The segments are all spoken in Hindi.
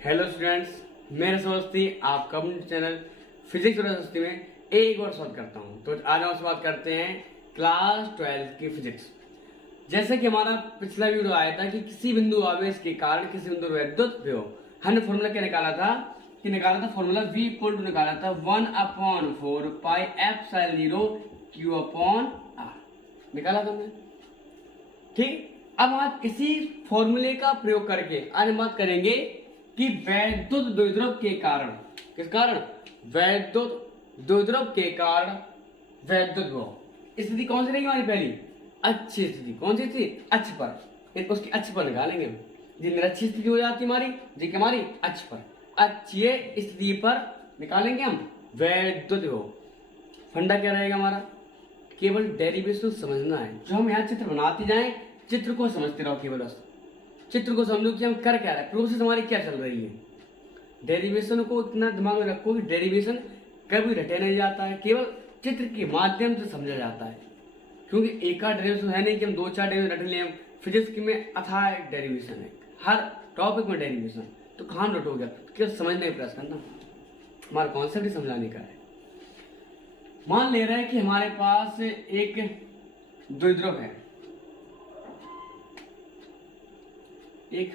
हेलो स्टूडेंट्स, मेरा दोस्ती आपका अपने चैनल फिजिक्स और दोस्ती में एक और सॉल्व करता हूं। तो आज हम बात करते हैं क्लास 12 की फिजिक्स। जैसे कि हमारा पिछला वीडियो आया था कि किसी बिंदु आवेश के कारण किसी बिंदु विद्युत विभव, हमने फॉर्मूला क्या निकाला था फॉर्मूला V इक्वल टू निकाला था 1/4 पाई एप्सिलॉन 0 Q/R निकाला था हमने। ठीक, अब आज इसी फॉर्मूले का प्रयोग करके आज हम बात करेंगे कि वैद्युत द्विध्रुव के कारण, किस कारण? वैद्युत द्विध्रुव के कारण वैद्युत विभव स्थिति कौन सी रहेगी हमारी? पहली अच्छी स्थिति। कौन सी स्थिति? अक्ष पर। उसकी अक्ष पर निकालेंगे हम। जी मेरी अच्छी स्थिति हो जाती हमारी, जी हमारी अक्ष पर, अच्छी स्थिति पर निकालेंगे हम वैद्युत विभव। फंडा क्या रहेगा हमारा? केवल डेरिवेशन समझना है। जो हम यहाँ चित्र बनाते जाएं, चित्र को समझते रहो, केवल बस चित्र को समझो कि हम कर क्या रहे हैं, प्रोसेस हमारी क्या चल रही है। डेरिवेशन को इतना दिमाग में रखो कि डेरिवेशन कभी रटे नहीं जाता है, केवल चित्र के माध्यम से समझा जाता है। क्योंकि एक आध डेरिवेशन है नहीं कि हम 2-4 डेरिवेशन रट लें। फिजिक्स में अथाह डेरिवेशन है, हर टॉपिक में डेरिवेशन। तो कहाँ रट हो गया? केवल समझने का प्रयास करना, हमारा कॉन्सेप्ट ही समझाने का है। मान ले रहे हैं कि हमारे पास एक द्विध्रुव है, एक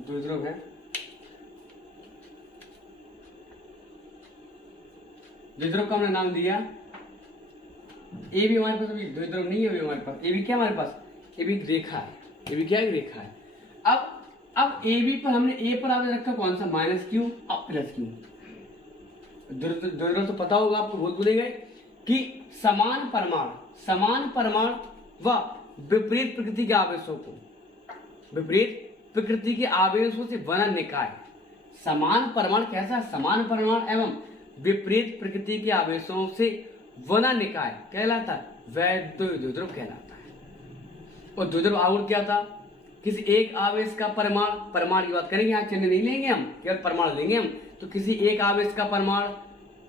द्विध्रुव है। द्विध्रुव का हमने नाम दिया ए बी। हमारे पास अभी द्विध्रुव नहीं है, अभी हमारे पास ए बी क्या, हमारे पास ए बी रेखा है। ए बी क्या है? रेखा है। अब ए बी पर हमने ए पर आपने रखा कौन सा? -Q और +Q। द्विध्रुव तो पता होगा आपको, भूल गए कि समान परमाणु व विपरीत प्रकृति के आवेशों को, विपरीत प्रकृति के आवेशों से बना निकाय। समान परमाणु कैसा? समान परमाणु एवं विपरीत प्रकृति के आवेशों से बना निकाय कहलाता है वैद्युत द्विध्रुव कहलाता है। और द्विध्रुव आवर्त क्या था? किसी एक आवेश का परमाणु की बात करेंगे, यहाँ चिन्ह नहीं लेंगे हम, केवल परमाणु लेंगे हम। तो किसी एक आवेश का परमाणु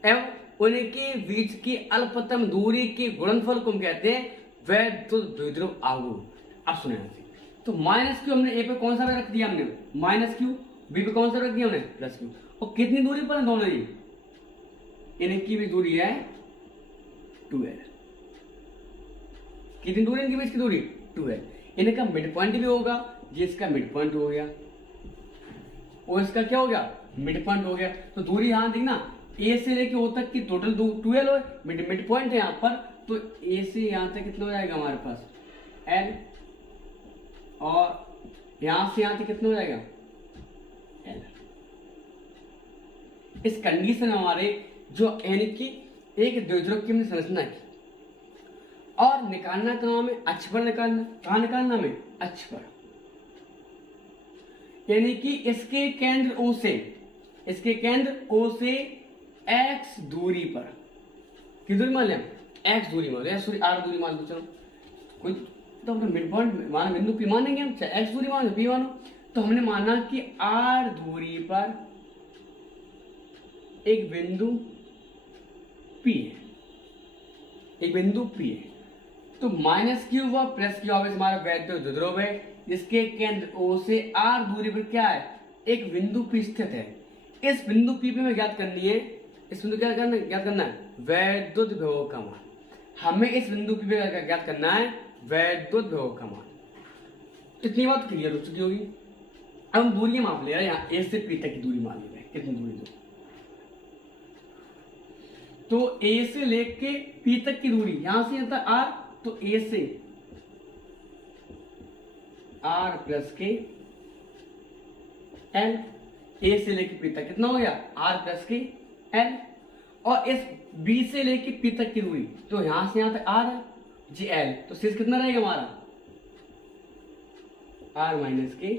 एवं उनके बीच की अल्पतम दूरी के गुणनफल को हम कहते हैं वैद्युत द्विध्रुव आवर्त। अब सुने तो -Q हमने ए पे कौन सा रख दिया? हमने -Q। बी पे कौन सा रख दिया? हमने +Q। और कितनी दूरी पर है दोनों? इनकी भी दूरी है 2L। कितनी दूरी इनके बीच की दूरी? 2L। इनका मिड पॉइंट भी होगा, जिसका मिड पॉइंट हो गया, और इसका क्या हो गया? मिड पॉइंट हो गया। तो दूरी यहां देखना, ए से लेके ओ तक की टोटल 2L हो, मिड पॉइंट है यहाँ पर। तो ए से यहां तक कितना हो जाएगा हमारे पास? L। और यहां से यहां तक कितना हो जाएगा? L। इस कंडीशन हमारे जो यानी कि एक द्विध्रुव की हमने संरचना की और निकालना कहाँ में? अक्ष पर निकालना। कहाँ निकालना हमें? अक्ष पर। यानी कि इसके केंद्र O से x दूरी पर, कितनी दूरी मान लें? x दूरी मान लो, सॉरी r दूरी मान लो। चलो कोई तो अपने मिड पॉइंट माना, बिंदु P मानेंगे हम, चाहे x दूरी मानो P मानो। तो हमने माना कि r दूरी पर एक बिंदु P है, एक बिंदु P है। तो -Q व +Q आवेश हमारा वैद्युत द्विध्रुव है, जिसके केंद्र O से r दूरी पर क्या है? एक बिंदु P स्थित है। इस बिंदु P पे हमें ज्ञात करनी है, इस बिंदु क्या ज्ञात करना है? वैद्युत विभव का मान। हमें इस बिंदु P पे ज्ञात करना है वैद्युत विभव का मान। इतनी बात क्लियर हो चुकी होगी। अब हम दूरी माप ले रहे हैं, यहाँ A से P तक की दूरी मान ले रहे हैं। कितनी दूरी दो? तो A से लेके P तक की दूरी, यहां से यहां तक R, तो A से R + K L। A से लेके P तक कितना हो गया? R + K L। और इस B से लेके P तक की दूरी, तो यहां से यहां तक R है जी L। तो शेष कितना रहेगा हमारा? R - K L।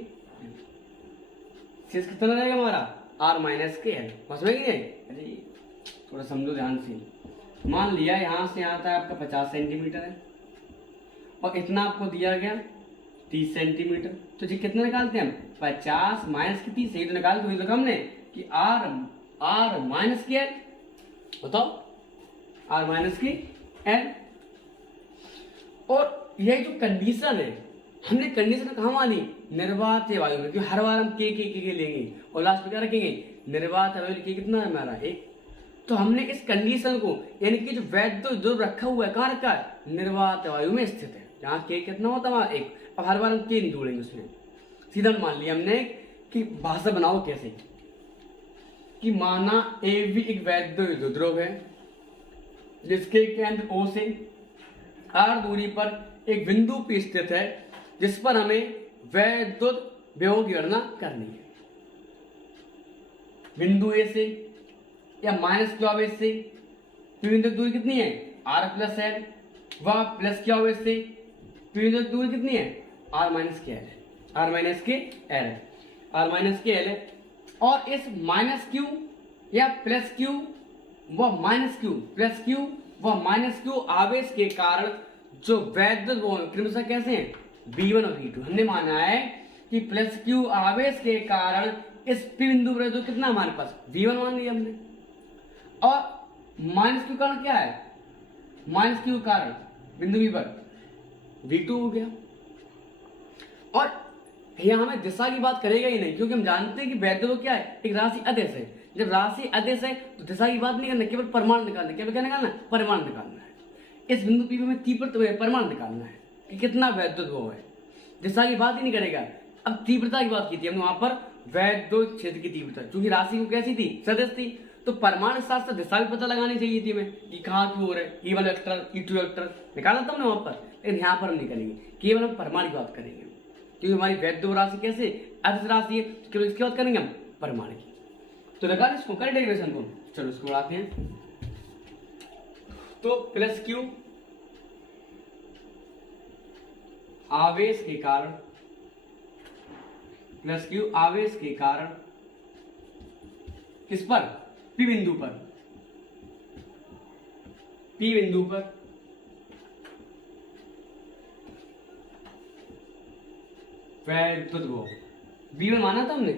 शेष कितना रहेगा हमारा? R - K L। समझ में गए? अरे थोड़ा समझो ध्यान से। मान लिया यहां से यहां तक आपका 50 सेंटीमीटर है और इतना आपको दिया गया 30 सेंटीमीटर। तो जी कितना निकालते हैं हम? 50 - 30। सही तो निकाल दो हमने कि R - K L। बताओ, R - K L। और यह जो कंडीशन है हमने कंडीशन कहाँ मानी, निर्वात वायु में, क्योंकि हर बार हम के लेंगे और लास्ट में क्या रखेंगे, निर्वात वायु के कितना है हमारा 1। तो हमने इस कंडीशन को यानी कि जो वैध जो रखा हुआ है कहाँ रखा है, निर्वात वायु में स्थित है, जहाँ के कितना होता है हमारा 1। अब हर बार हम के नहीं जोड़ेंगे उसमें, सीधा मान लिया हमने कि भाषा बनाओ कैसे, कि माना ए भी एक वैध ध्रुव है जिसके केंद्र O से r दूरी पर एक बिंदु P स्थित है जिस पर हमें वैद्युत विभव की गणना करनी है। बिंदु A से या माइनस क्यू आवेश से P बिंदु की दूरी कितनी है r प्लस एल, व प्लस क्यू आवेश से P बिंदु की दूरी कितनी है r माइनस के एल है, r माइनस के एल है, r माइनस के एल है। और इस माइनस क्यू या प्लस क्यू व माइनस क्यू, प्लस क्यू व माइनस क्यू आवेश के कारण जो वैद्युत क्रमशः कैसे हैं V1 और V2। हमने माना है कि प्लस क्यू आवेश के कारण इस P बिंदु पर जो कितना हमारे पास V1 मान लिया हमने, और माइनस क्यू कारण क्या है, माइनस क्यू कारण बिंदु V पर V2 हो गया। और यहाँ हमें दिशा की बात करेगा ही नहीं, क्योंकि हम जानते हैं कि वैद्युत क्या है, एक राशि अदेश है। जब राशि अदेश है तो दिशा की बात नहीं करना, केवल परिमाण निकालना है। क्या निकालना है, परिमाण निकालना है। इस बिंदु P पे हमें तीव्रता परिमाण निकालना है कि कितना वैद्युत वो है, दिशा की बात ही नहीं करेगा। अब तीव्रता की बात की थी हमने वहां पर, वैद्युत क्षेत्र की तीव्रता, क्योंकि राशि को कैसी थी, सदिश थी, तो परिमाण के साथ साथ दिशा भी पता लगानी चाहिए थी हमें कि कहाँ की ओर है, E1 वेक्टर E2 वेक्टर निकाला था हमने वहां पर। लेकिन यहाँ पर हम नहीं करेंगे, केवल हम परिमाण की बात करेंगे, क्योंकि हमारी वैद्युत राशि कैसे अदिश राशि है, केवल इसकी बात करेंगे हम परिमाण की। तो लगा इसको, करें डेरिवेशन को, चलो इसको बढ़ाते हैं। तो प्लस क्यू आवेश के कारण, प्लस क्यू आवेश के कारण किस पर, P बिंदु पर, P बिंदु पर वैद्युत विभव V1 माना था हमने,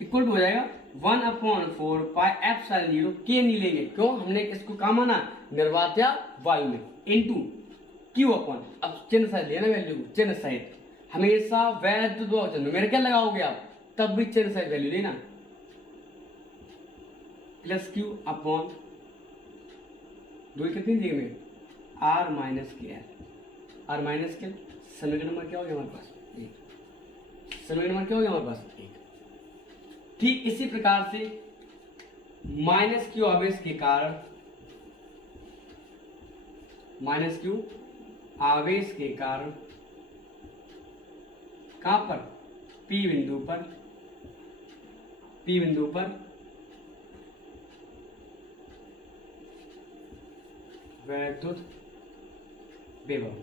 इक्वल टू हो जाएगा 1/4 पाई एप्सिलॉन 0, के नहीं लेंगे, क्यों, हमने इसको कहा माना, निर्वात या वायु में, इनटू Q अपॉन, अब चिन्ह सहित लेना वैल्यू, चिन्ह सहित हमेशा वैद्युत विभव चिन्ह मेरे क्या लगाओगे आप, तब भी चिन्ह सहित वैल्यू लेना, प्लस Q अपॉन दूरी कितनी दी हमें r माइनस के एल, r माइनस के समीकरण नंबर क्या हो गया हमारे पास, समीकरण नंबर क्या हो गया हमारे पास 1। ठीक इसी प्रकार से माइनस क्यू आवेश के कारण, माइनस क्यू आवेश के कारण कहां पर, P बिंदु पर, P बिंदु पर वैद्युत विभव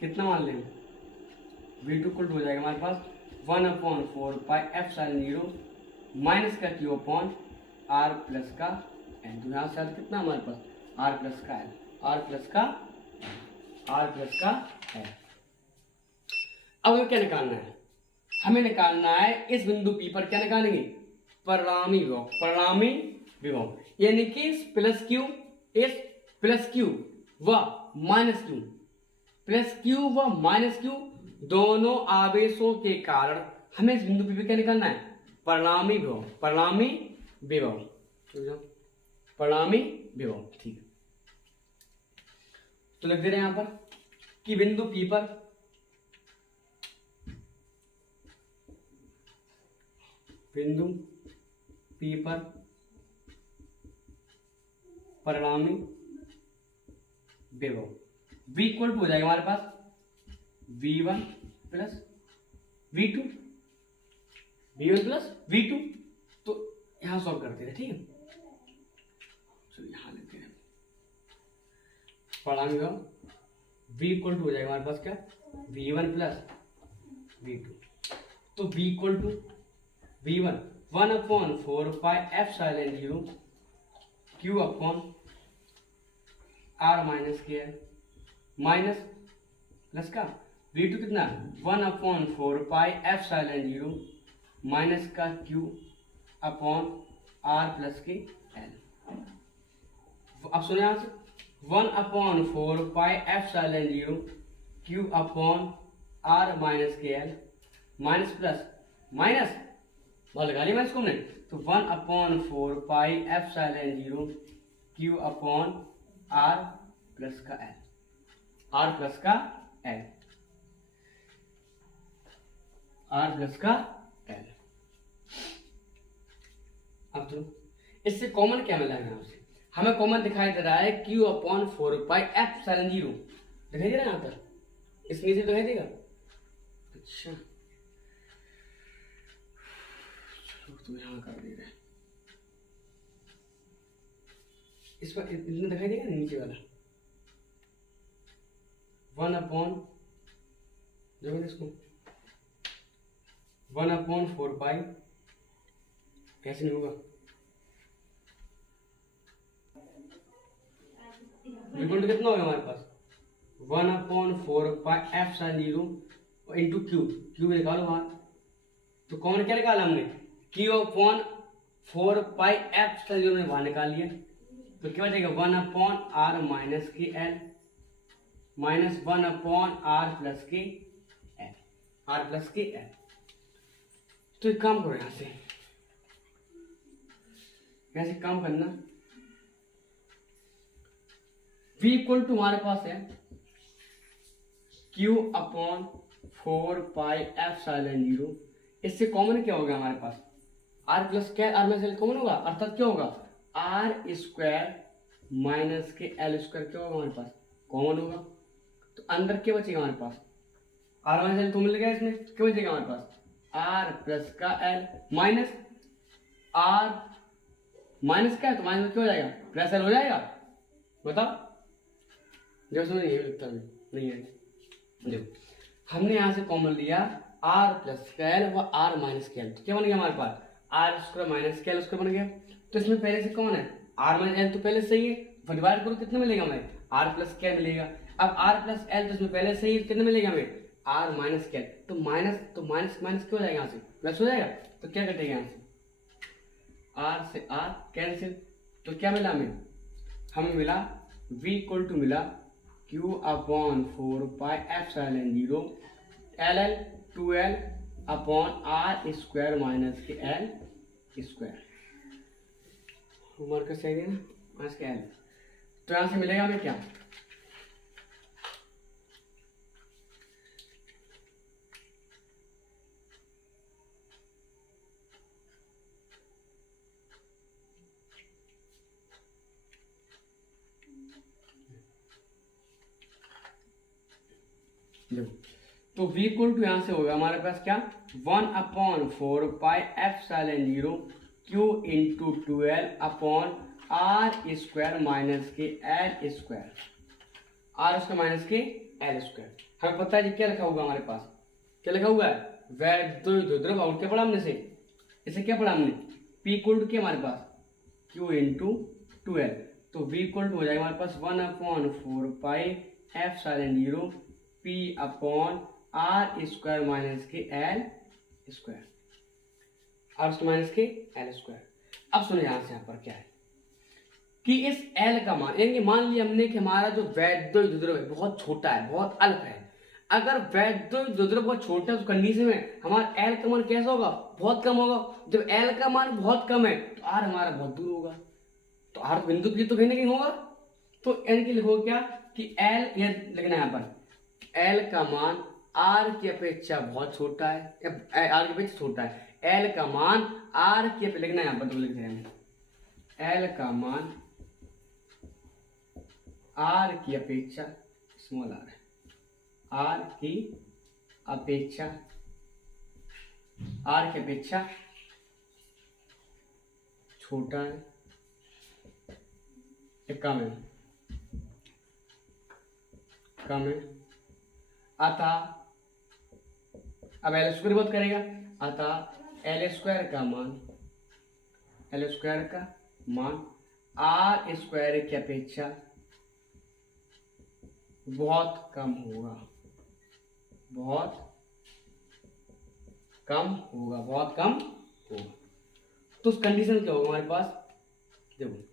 कितना मान लें, V2 कुल हो जाएगा हमारे पास 1/4 पाई एप्सिलॉन 0 माइनस का Q अपॉन R प्लस का L। तो यहाँ से कितना हमारे पास R प्लस का L, R प्लस का L। अब हमें क्या निकालना है, हमें निकालना है इस बिंदु P पर क्या निकालेंगे, परिणामी विभव, परिणामी विभव, यानी कि प्लस क्यू, इस प्लस क्यू व माइनस क्यू, प्लस क्यू व माइनस क्यू दोनों आवेशों के कारण हमें इस बिंदु P पे क्या निकालना है, परिणामी विभव, परिणामी विभव, परिणामी विभव। ठीक है, तो लिख दे रहे हैं यहां पर कि बिंदु P पर परिणामी विभव V इक्वल टू हो जाएगा हमारे पास V1 plus V2, V1 plus V2। तो यहां सॉल्व करते हैं, ठीक है, चलो यहां लिखते हैं परिणामी विभव V इक्वल टू हो जाएगा हमारे पास क्या, V1 प्लस V2। तो V equal to V1 1/4 pi epsilon 0 Q upon R minus के माइनस प्लस का V2 कितना 1/4 पाई एप्सिलॉन 0 माइनस का Q अपॉन R प्लस के L। अब सुने यहां से 1/4 pi epsilon 0 Q upon R minus के एल माइनस प्लस माइनस बहुत लगा लिया माइनस को हमने, तो 1/4 pi epsilon 0 Q upon R plus का एल, आर प्लस का एल, आर प्लस का एल। अब तो इससे कॉमन क्या मिला है आपसे, हमें कॉमन दिखाई दे रहा है क्यू अपॉन 4 पाई एप्सिलॉन 0 दिखाई दे रहा है यहाँ पर, इस नीचे दिखाई देगा। अच्छा चलो तो यहाँ कर दे रहे हैं, इस पर इतना दिखाई देगा नीचे वाला 1/, देखो इसको 1/4 पाई, कैसे नहीं होगा, बिल्कुल तो कितना होगा हमारे पास 1/4 pi epsilon 0 into Q, Q निकालो बाहर, तो कॉमन क्या निकाला हमने, क्यू अपॉन 4 पाई एप्सिलॉन 0 ने बाहर निकाल लिया, तो क्या बचेगा 1/r माइनस के एल माइनस 1/r प्लस के एल, आर प्लस के एल। तो एक काम करो यहां से, कैसे काम करना, v इक्वल टू हमारे पास है q अपॉन 4 पाई एप्सिलॉन 0, इससे कॉमन क्या होगा हमारे पास, r प्लस क्या, r में से कॉमन होगा, अर्थात क्या होगा r स्क्वायर माइनस के l स्क्वायर, क्या होगा हमारे पास कॉमन होगा, तो अंदर क्या बचेगा हमारे पास, r माइनस l तो मिल गया, इसमें क्या बचेगा हमारे पास r प्लस का l माइनस r माइनस क्या है, तो माइनस क्या हो जाएगा प्लस l हो जाएगा, बताओ जो समझ नहीं लगता नहीं है। देखो हमने यहां से कॉमन लिया r प्लस का l व r माइनस का l, तो क्या बन गया हमारे पास r स्क्वायर माइनस का l स्क्वायर बन गया, तो इसमें पहले से कौन है r माइनस l, तो पहले से ही है, डिवाइड करो कितना मिलेगा हमें r प्लस क्या मिलेगा, अब r प्लस l तो इसमें पहले से ही कितना मिलेगा हमें r माइनस क्या, तो माइनस माइनस क्या हो जाएगा यहाँ से प्लस हो जाएगा, तो क्या कटेगा यहाँ से r से r कैंसिल, तो क्या मिला हमें मिला v इक्वल टू मिला q upon 4 pi epsilon 0 L 2l upon r square minus के l स्क्वायर, मार्कर सही है ना माइनस के l, तो यहां से मिलेगा हमें क्या, तो v इक्वल टू यहां से होगा हमारे पास क्या 1/4 pi epsilon 0 q into 2l upon r square minus के l square, r square minus के l स्क्वायर। हमें पता है जी क्या लिखा होगा हमारे पास, क्या लिखा हुआ है वैद्युत आउट, क्या पढ़ा हमने से, इसे क्या पढ़ा हमने p इक्वल टू क्या हमारे पास q इंटू 2l, तो v इक्वल टू हो जाएगा हमारे पास 1/4 pi epsilon 0 p upon r square minus के l square, r square minus के l स्क्वायर। अब सुनो यहां से, यहां पर क्या है कि इस l का मान, यानी मान लिया हमने कि हमारा जो वैद्युत द्रव्य है बहुत छोटा है, बहुत अल्प है, अगर वैद्युत द्रव्य बहुत छोटा है तो कंडीशन में हमारा l का मान कैसा होगा बहुत कम होगा, जब l का मान बहुत कम है तो r हमारा बहुत दूर होगा, तो r बिंदु की तो कहीं ना कहीं होगा, तो n की लिखो क्या कि l, ये लिखना है यहाँ पर l का मान r की अपेक्षा बहुत छोटा है, r की अपेक्षा छोटा है, l का मान r की अपेक्षा, लिखना है यहाँ पर तो लिख रहे हैं l का मान r की अपेक्षा स्मॉल r है, r की अपेक्षा, r की अपेक्षा छोटा है, कम है, कम है, अतः अब एल स्क्वायर बहुत करेगा, अतः एल स्क्वायर का मान आर स्क्वायर की अपेक्षा बहुत कम होगा, बहुत कम होगा, तो उस कंडीशन क्या होगा हमारे पास, देखो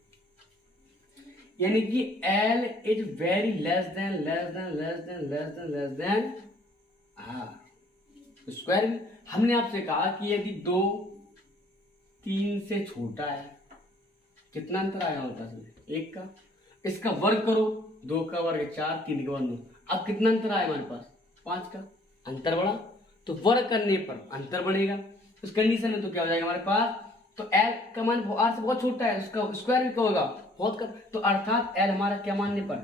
यानी कि L is very less than R square में हमने आपसे कहा कि यदि 2 3 से छोटा है, कितना अंतर आएगा हमारे पास में? 1 का। इसका वर्ग करो, 2 का वर्ग 4, 3 का वर्ग 9। अब कितना अंतर आया हमारे पास? 5 का। अंतर बढ़ा तो वर्ग करने पर अंतर बढ़ेगा। उस कंडीशन में तो क्या हो जाएगा हमारे पास? तो एल का मान आर से बहुत छोटा है, उसका स्क्वायर भी क्या होगा? बहुत कम। तो अर्थात एल हमारा क्या मानने पर?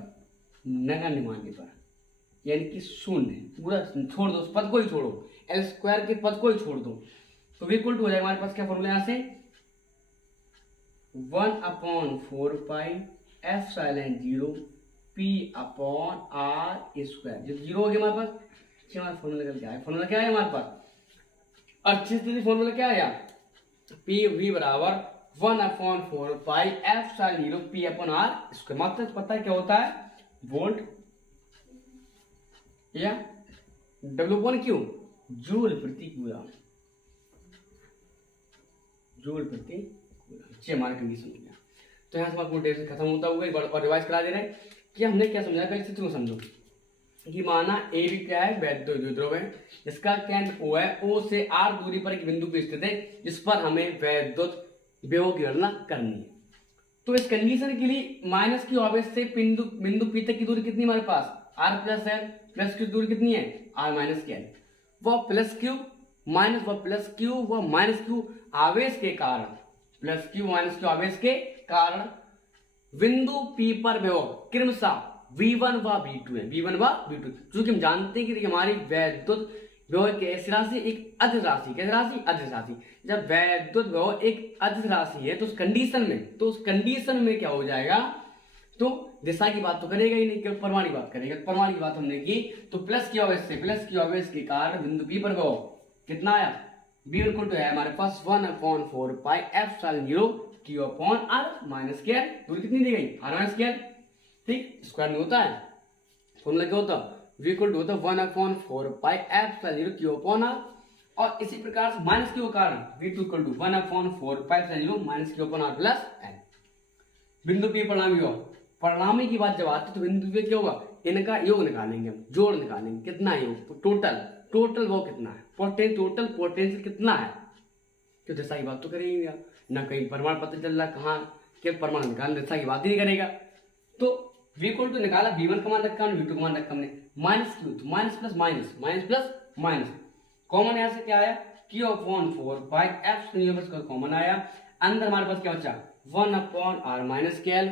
नगण्य मानने पर, यानी कि शून्य। पूरा छोड़ दो, उस पद को ही छोड़ो, एल स्क्वायर के पद को ही छोड़ दो। तो इक्वल टू हो जाएगा हमारे पास क्या फॉर्मूला यहाँ से? 1/4 pi epsilon 0 P upon R square. जब 0 हो गया हमारे पास, हमारा फॉर्मूला निकल क्या है? फॉर्मूला क्या है हमारे पास? अच्छी स्थिति फॉर्मूला क्या आया? पी वी बराबर 1/4 pi epsilon 0 P upon R square. मात्र पता है क्या होता है? वोल्ट या डब्ल्यू अपॉन क्यू, जूल प्रति कूलम। जूल प्रति कूलम। ये हमारा कंडीशन हो गया। तो यहाँ से हमारा कोटेशन खत्म होता हुआ एक बार और रिवाइज करा दे रहे हैं कि हमने क्या समझा। पहले स्थिति को समझो कि माना ए भी क्या है? वैद्युत द्विध्रुव है, जिसका केंद्र ओ है। ओ से आर दूरी पर एक बिंदु पे स्थित है, जिस पर हमें वैद्युत विभव की गणना करनी है। तो इस कंडीशन के लिए माइनस क्यू आवेश से बिंदु पी तक की दूरी कितनी हमारे पास? R plus L. Plus Q दूरी कितनी है? आर माइनस के एल। वह प्लस क्यू माइनस व माइनस क्यू आवेश के कारण, प्लस क्यू माइनस क्यू आवेश के कारण बिंदु पी पर विभव क्रमशः V1 व V2 है। V1 व V2, क्योंकि हम जानते हैं कि हमारी वैद्युत विभव की ऐसी राशि एक अदिश राशि। कैसी राशि? अदिश राशि। जब वैद्युत विभव एक अदिश राशि है तो उस कंडीशन में क्या हो जाएगा? तो दिशा की बात तो करेगा ही नहीं, केवल परिमाण की बात करेगा। परिमाण की बात हमने की तो प्लस क्यू आवेश के कारण बिंदु पी पर विभव कितना आया? V1 इक्वल टू है हमारे पास 1/4 pi epsilon 0 Q upon R minus के एल। दूरी कितनी दी गई? आर माइनस के एल। ठीक, स्क्वायर में होता है। फॉर्मूला क्या होता है? V इक्वल टू होता है 1/4 pi epsilon 0 Q upon R. और इसी प्रकार से माइनस क्यू के कारण V2 equal to 1/4 pi epsilon 0 minus Q upon R plus L. बिंदु पी परिणामी हो, परिणामी की बात जब आती तो बिंदु पे क्या होगा? इनका योग निकालेंगे हम, जोड़ निकालेंगे। कितना योग? टोटल वो कितना है? टोटल पोटेंशियल कितना है? तो दिशा की बात तो करेंगे ना, कहीं प्रमाण पता चल रहा कहाँ के प्रमाण निकाल, दिशा की बात ही नहीं करेगा। तो V इक्वल टू निकाला, V1 का मान रखा हमने, V2 का मान रखा हमने। माइनस क्यू तो माइनस प्लस माइनस कॉमन यहाँ से क्या आया? Q upon 4 pi epsilon common आया। अंदर हमारे पास क्या बचा? 1/r माइनस के एल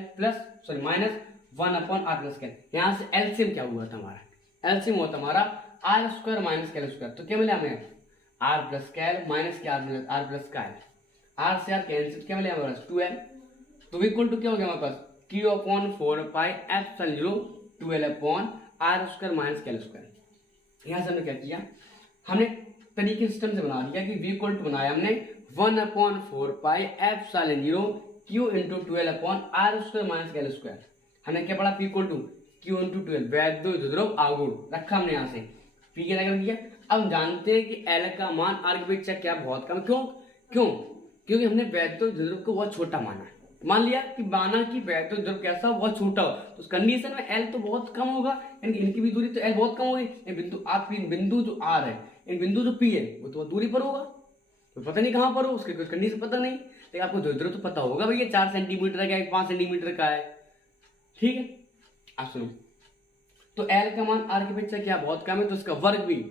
माइनस 1/r प्लस के एल। यहाँ से एलसीएम क्या हुआ था हमारा? एलसीएम हुआ था हमारा आर स्क्वायर माइनस के एल स्क्वायर। तो क्या मिला हमें? आर प्लस का एल माइनस के आर प्लस का एल। आर से आर कैंसिल, क्या मिला हमारे पास? 2l। तो इक्वल टू क्या हो गया हमारे पास? Q upon 4 pi epsilon 0 2l upon R square minus के एल स्क्वायर। यहाँ से हमने क्या किया? हमने तरीके सिस्टम से बना दिया कि V इक्वल टू बनाया हमने 1/4 pi epsilon 0 Q into 2l upon R square minus के एल स्क्वायर। हमने क्या पढ़ा? P equal to Q into 2l वैद्युत द्विध्रुव आघूर्ण रखा हमने यहाँ से। P के लगा दिया। अब हम जानते हैं कि L का मान R की अपेक्षा क्या बहुत कम। क्यों? क्योंकि हमने वैद्युत द्विध्रुव को बहुत छोटा माना है। मान लिया कि वैद्युत द्रव्य कैसा बहुत छोटा हो, तो उस कंडीशन में L तो बहुत कम होगा, यानी इनकी भी दूरी तो L बहुत कम होगी। बिंदु जो R है, इन बिंदु जो P है वो तो दूरी पर होगा, तो पता नहीं कहां पर हो, उसके कुछ कंडीशन पता नहीं, लेकिन आपको द्विध्रुव तो पता होगा भैया 4 सेंटीमीटर का, 5 सेंटीमीटर का है। ठीक है, आप सुनो, तो L का मान R की अपेक्षा क्या बहुत कम है, तो इसका वर्ग भी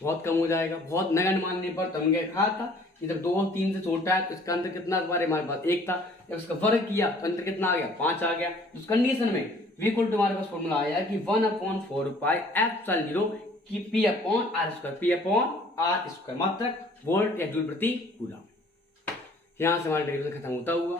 बहुत कम हो जाएगा। बहुत नगण्य मानने पर तो हमने कहा था कि जब 2 और 3 से छोटा है तो इसका अंतर कितना हमारे पास 1 था, जब इसका वर्ग किया तो अंतर कितना आ गया 5 आ गया। उस कंडीशन में V इक्वल टू हमारे पास फॉर्मूला आया कि 1/4 पाई एप्सिलॉन 0 की P अपॉन R स्क्वायर मात्रक वोल्ट या जूल प्रति कूलम। यहाँ से हमारा डेरिवेशन खत्म होता हुआ।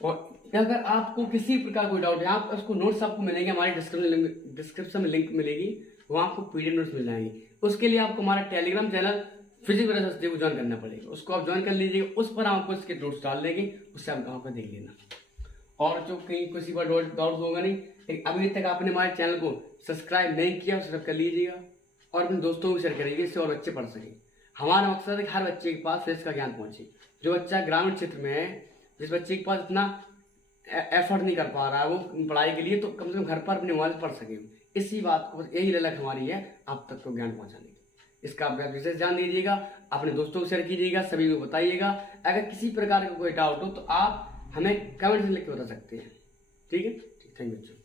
और अगर आपको किसी प्रकार कोई डाउट है, आप उसको नोट्स आपको मिलेंगे, हमारे डिस्क्रिप्शन में लिंक मिलेगी, वहाँ आपको पीडीएफ नोट्स मिल जाएंगे। उसके लिए आपको हमारा टेलीग्राम चैनल फिजिक्स विद रसस्ती को ज्वाइन करना पड़ेगा, उसको आप ज्वाइन कर लीजिएगा, उस पर आपको इसके नोट्स डाल देंगे, उससे आप वहाँ पर देख लेना। और जो कहीं किसी पर डाउट होगा नहीं, लेकिन अभी तक आपने हमारे चैनल को सब्सक्राइब नहीं किया, सब्सक्राइब कर लीजिएगा और अपने दोस्तों को शेयर करिएगा, इससे और बच्चे पढ़ सकें। हमारा मकसद है कि हर बच्चे के पास फिजिक्स का ज्ञान पहुंचे। जो बच्चा ग्रामीण क्षेत्र में है, जिस बच्चे के पास इतना एफर्ट नहीं कर पा रहा है वो पढ़ाई के लिए, तो कम से कम घर पर अपने मोबाइल से पढ़ सके। इसी बात को, यही ललक हमारी है आप तक को ज्ञान पहुंचाने की। इसका आप विशेष ध्यान दीजिएगा, अपने दोस्तों को शेयर कीजिएगा, सभी को बताइएगा। अगर किसी प्रकार का कोई डाउट हो तो आप हमें कमेंट में लिख के बता सकते हैं। ठीक है, थैंक यू।